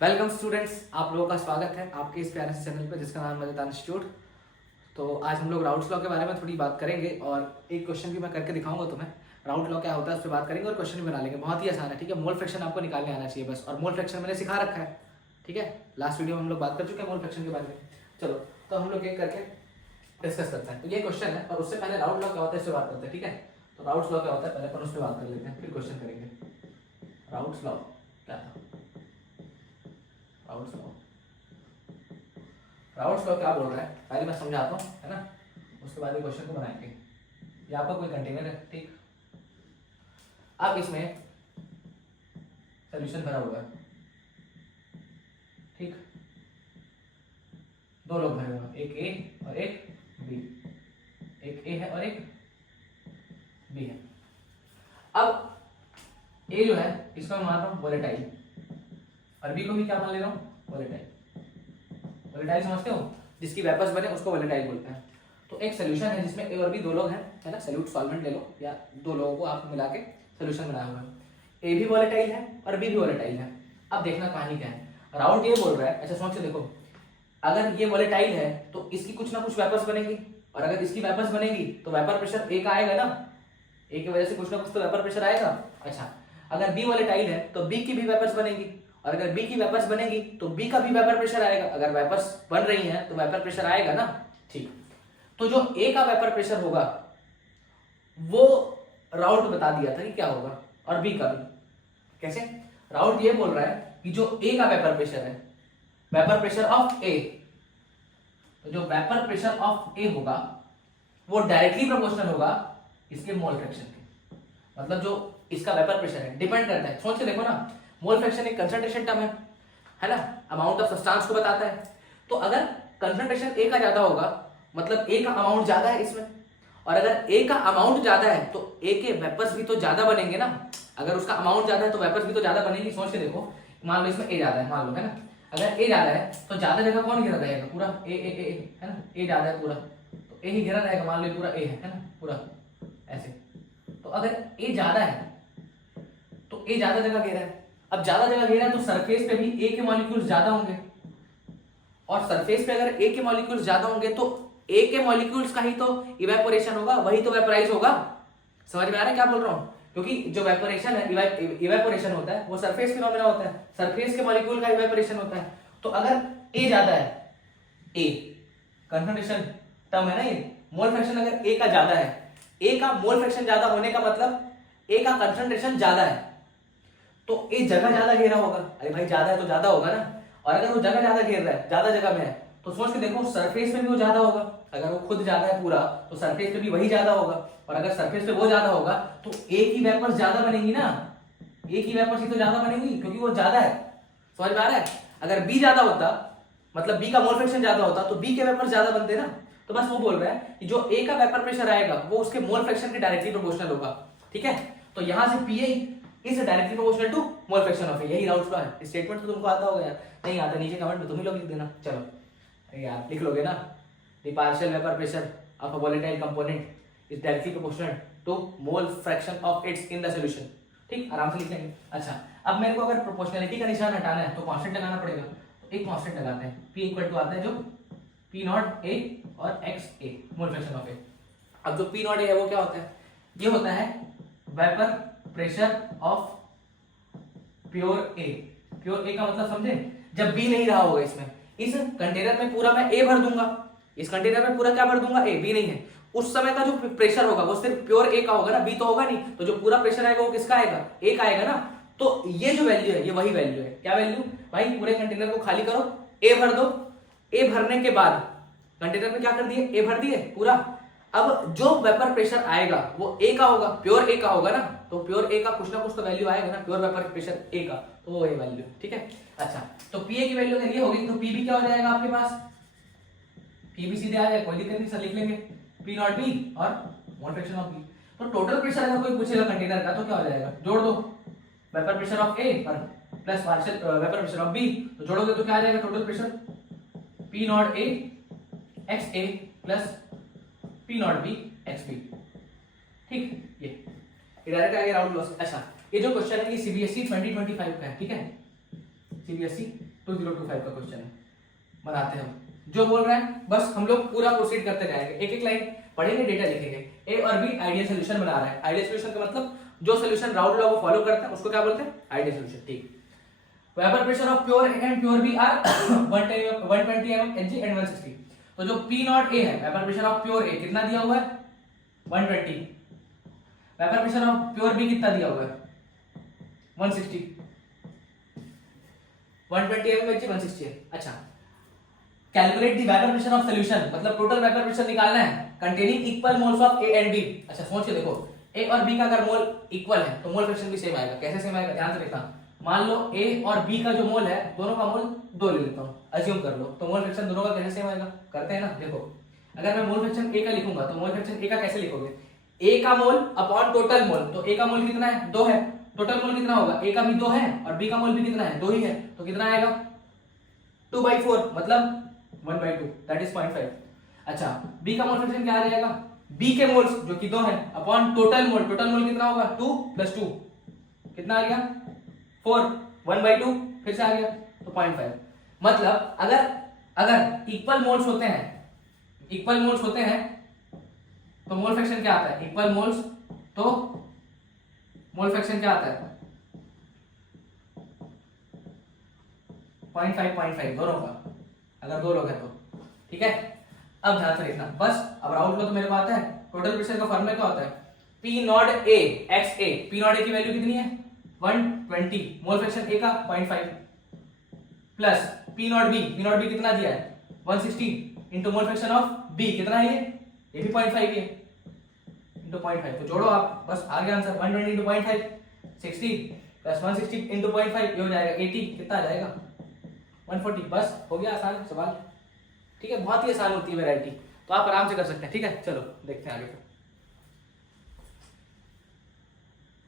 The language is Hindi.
वेलकम स्टूडेंट्स, आप लोगों का स्वागत है आपके इस प्यारे से चैनल पे जिसका नाम है इंस्टीट्यूट। तो आज हम लोग राउट्स लॉ के बारे में थोड़ी बात करेंगे और एक क्वेश्चन भी मैं करके दिखाऊंगा तुम्हें। राउट लॉ क्या होता है उस पर बात करेंगे और क्वेश्चन भी बना लेंगे। बहुत ही आसान है, ठीक है। मोल फ्रैक्शन आपको निकालने आना चाहिए बस, और मोल फ्रैक्शन मैंने सिखा रखा है, ठीक है। लास्ट वीडियो में हम लोग बात कर चुके हैं मोल फ्रैक्शन के बारे में। चलो तो हम लोग एक करके डिस्कस करते हैं। तो ये क्वेश्चन है और उससे पहले राउट लॉ क्या होता है इससे बात करते हैं, ठीक है। तो राउट्स लॉ क्या होता है पहले अपन उस पर बात कर लेते हैं, फिर क्वेश्चन करेंगे। राउट्स लॉ क्या था? राउट्स लॉ राउट्स लॉ क्या बोल रहा है पहले मैं समझाता हूँ, है ना। उसके बाद ये क्वेश्चन को बनाएंगे। ये आपका कोई कंटेनर है, ठीक। अब इसमें सोल्यूशन भरा हुआ है, ठीक। दो लोग भरे हुए हैं, एक ए और एक बी। एक ए है और एक बी है। अब ए जो है इसको मैं मान रहा हूँ वोलेटाइल, और बी को भी क्या मान ले रहा हूँ? वोलेटाइल। वोलेटाइल समझते हो? जिसकी वेपर्स बने उसको वोलेटाइल बोलते हैं। तो एक सोल्यूशन है जिसमें ए और बी दो लोग हैं, है ना। सॉल्यूट सॉल्वेंट ले लो या दो लोगों को आप मिला के सोल्यूशन बनाया हुआ है। ए भी वोलेटाइल है और बी भी वोलेटाइल है। अब देखना कहानी क्या है। राउट ये बोल रहा है, अच्छा सोच के देखो, अगर ये वोलेटाइल है तो इसकी कुछ ना कुछ वेपर्स बनेगी, और अगर इसकी वेपर्स बनेगी तो वेपर प्रेशर ए का आएगा ना। ए की वजह से कुछ ना कुछ तो वेपर प्रेशर आएगा। अच्छा, अगर बी वोलेटाइल है तो बी की भी वेपर्स बनेगी, और अगर बी की वेपर्स बनेगी तो बी का भी वेपर प्रेशर आएगा। अगर वेपर्स बन रही हैं तो वेपर प्रेशर आएगा ना, ठीक। तो जो ए का वेपर प्रेशर होगा वो राउट बता दिया था कि क्या होगा, और बी का भी। कैसे? राउट ये बोल रहा है कि जो ए का वेपर प्रेशर है, वेपर प्रेशर ऑफ ए, तो जो वेपर प्रेशर ऑफ ए होगा वो डायरेक्टली प्रोपोर्शनल होगा इसके मोल फ्रैक्शन के। मतलब जो इसका वेपर प्रेशर है डिपेंड करता है, सोच के देखो ना। मोल फ्रैक्शन एक कंसंट्रेशन टर्म है ना, अमाउंट ऑफ सब्सटेंस को बताता है। तो अगर कंसंट्रेशन ए का ज्यादा होगा मतलब ए का अमाउंट ज्यादा है इसमें, और अगर ए का अमाउंट ज्यादा है तो ए के वेपर्स भी तो ज्यादा बनेंगे ना। अगर उसका अमाउंट ज्यादा है तो वेपर्स भी तो ज्यादा बनेंगे। सोच के देखो, मान लो इसमें ए ज्यादा है, मान लो, है ना। अगर ए ज्यादा है तो ज्यादा जगह कौन घेरा रहेगा? पूरा ए ए ए, है ना। ए ज्यादा है पूरा तो ए ही घेरा रहेगा, मान लो पूरा ए है ना, पूरा ऐसे। तो अगर ए ज्यादा है तो ए ज्यादा जगह घेरा है। अब ज्यादा जगह घेरा है तो सरफेस पे भी ए के मॉलिक्यूल्स ज्यादा होंगे, और सरफेस पे अगर ए के मॉलिक्यूल्स ज्यादा होंगे तो ए के मॉलिक्यूल्स का ही तो इवेपोरेशन होगा, वही तो वेपराइज होगा। समझ में आ रहा है क्या बोल रहा हूं? क्योंकि जो वेपोरेशन है, इवेपोरेशन होता है वो सरफेस फिनोमेना होता है, सरफेस के मॉलिक्यूल का इवेपोरेशन होता है। तो अगर ए ज्यादा है, ए कंसंट्रेशन टर्म है ना ये, मोल फ्रैक्शन अगर ए का ज्यादा है, ए का मोल फ्रैक्शन ज्यादा होने का मतलब ए का कंसंट्रेशन ज्यादा है, तो ए जगह ज्यादा घेरा होगा। अरे भाई ज्यादा है तो ज्यादा होगा ना। और अगर वो जगह ज्यादा घेर रहा है, ज्यादा जगह में है, तो सोच के देखो सरफेस पे भी वो ज्यादा होगा। अगर वो खुद ज्यादा है पूरा तो सरफेस पे भी वही ज्यादा होगा, और अगर सरफेस पे वो ज्यादा होगा तो ए की वेपर्स ज्यादा बनेगी ना। ए की वेपर्स ही तो ज्यादा बनेगी क्योंकि वो ज्यादा है। समझ में आ रहा है? अगर बी ज्यादा होता मतलब बी का मोल फ्रैक्शन ज्यादा होता तो बी के वेपर्स ज्यादा बनते ना। तो बस वो बोल रहा है कि जो ए का वेपर प्रेशर आएगा वो उसके मोल फ्रैक्शन के डायरेक्टली प्रोपोर्शनल होगा, ठीक है। तो यहां से P A is directly proportional to mole fraction of A. यही राउट्स लॉ है। स्टेटमेंट तो तुमको आता होगा यार, नहीं आता नीचे कमेंट में तुम ही लोग लिख देना। चलो अरे यार लिख लोगे ना। The partial vapour pressure of a volatile component is directly proportional to mole fraction of its in the solution. ठीक, आराम से लिख लेंगे। अच्छा, अब मेरे को अगर प्रोपोर्शनलिटी का निशान हटाना है तो कांस्टेंट लगाना पड़ेगा। तो एक कांस्टेंट लगाते हैं, P इक्वल टू आता है जो P नॉट ए और x A, mole fraction of A. अब जो P नॉट ए है वो क्या होता है? ये होता है vapour pressure of pure A. Pure A का मतलब समझे? जब बी नहीं रहा होगा इसमें, इस कंटेनर में पूरा मैं ए भर दूंगा, इस कंटेनर में पूरा क्या भर दूंगा? ए। बी नहीं है, उस समय का जो प्रेशर होगा वो सिर्फ प्योर ए का होगा ना, बी तो होगा नहीं। तो जो पूरा प्रेशर आएगा वो किसका आएगा? ए का आएगा ना। तो ये जो वैल्यू है ये वही वैल्यू है। क्या वैल्यू? भाई पूरे कंटेनर को खाली करो, ए भर दो। ए भरने के बाद कंटेनर में क्या कर दिए? ए भर दिए पूरा। अब जो वेपर प्रेशर आएगा वो ए का होगा, प्योर ए का होगा ना। तो प्योर ए का कुछ ना कुछ तो वैल्यू आएगा ना, प्योर वेपर प्रेशर ए का, तो वो ये वैल्यू, ठीक है। अच्छा, तो पीए की वैल्यू अगर ये होगी तो पी भी क्या हो जाएगा आपके पास? पी भी सीधे आ जाएगा, कोई दिक्कत नहीं सर, लिख लेंगे पी नॉट बी और मोल फ्रैक्शन ऑफ बी। तो टोटल प्रेशर अगर कोई पूछेगा कंटेनर का तो क्या हो जाएगा? जोड़ दो वेपर प्रेशर ऑफ ए और plus partial vapour pressure of B, तो जोड़ोगे तो क्या आ जाएगा total pressure? P naught A X A plus P naught B X B. ठीक, ये डायरेक्ट आ गया राउंड लॉस। अच्छा, ये जो क्वेश्चन है ये सीबीएसई 2025 का है, ठीक है। सीबीएसई 2025 का क्वेश्चन है, बनाते हैं हम। जो बोल रहे हैं बस हम लोग पूरा प्रोसीड करते जाएंगे, एक एक लाइन पढ़ेंगे, डेटा लिखेंगे। ए और बी आइडियल सोल्यूशन बना रहा है। आइडियल सोल्यूशन का मतलब जो सोल्यूशन राउल्ट लॉ को फॉलो करता है उसको क्या बोलते हैं, आइडियल सोल्यूशन। ठीक। Vapour pressure of pure A and pure B are 120 mm and 160। तो जो पी नॉट ए है, vapour pressure of pure A कितना दिया हुआ है 120, vapour pressure of pure B कितना दिया हुआ है 160, 120 mm 160 है। अच्छा, calculate the vapour pressure of solution, मतलब टोटल वेपर प्रेशर निकालना है containing equal moles of A and B. अच्छा सोच के देखो, ए और बी का अगर मोल इक्वल है तो मोल फ्रैक्शन भी सेम आएगा। कैसे सेम आएगा, ध्यान से देखना। मान लो ए और बी का जो मोल है, दोनों का मोल 2 ले लेता हूं, अज्यूम कर लो, तो मोल फ्रैक्शन दोनों का कैसे सेम आएगा, करते हैं ना। देखो अगर मैं मोल फ्रैक्शन ए का लिखूंगा तो मोल फ्रैक्शन ए का कैसे लिखोगे, ए का मोल अपॉन टोटल मोल। तो ए का मोल कितना है 2 है, टोटल मोल कितना होगा, ए का भी 2 है और बी का मोल भी कितना है 2 ही है, तो कितना आएगा 2/4, मतलब 1/2, दैट इज 0.5। अच्छा, बी का मोल फ्रैक्शन क्या आ जाएगा, बी के मोल्स जो कि 2 है upon total mole, total mole कितना होगा 2 + 2 कितना आ गया 4, 1/2 फिर से आ गया तो 0.5। मतलब अगर इक्वल मोल्स होते हैं, इक्वल मोल्स होते हैं तो मोल फ्रैक्शन क्या आता है, इक्वल मोल्स तो मोल फ्रैक्शन क्या आता है 0.5 दोनों का, अगर 2 लोग हैं तो। ठीक है, अब ध्यान से देखना बस। अब राउल्ट लॉ तो मेरे को आता है, टोटल प्रेशर का फॉर्मूला क्या होता है, P not A x A। P not A की वैल्यू कितनी है 120, मोल फ्रैक्शन A का 0.5 plus P not B, P not B कितना दिया है 160 into mole fraction of B कितना है ये भी 0.5 है इंटू 0.5। तो जोड़ो आप, बस आ गया आंसर 120 इंटू 0.5 60 प्लस 160 इंटू 0.5 ये हो जाएगा 80, कितना आ जाएगा 140। बस हो गया आसान सवाल। ठीक है, बहुत ही आसान होती है वैरायटी, तो आप आराम से कर सकते हैं। ठीक है, चलो देखते हैं आगे।